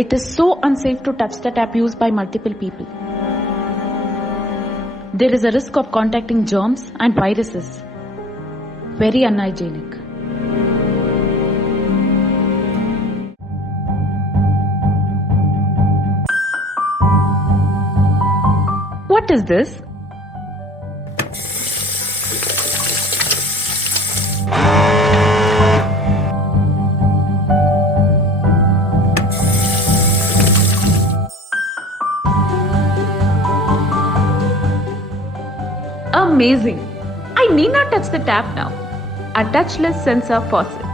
it is so unsafe to touch the tap used by multiple people. There is a risk of contacting germs and viruses. Very unhygienic. What is this? Amazing! I need not touch the tap now. A touchless sensor faucet.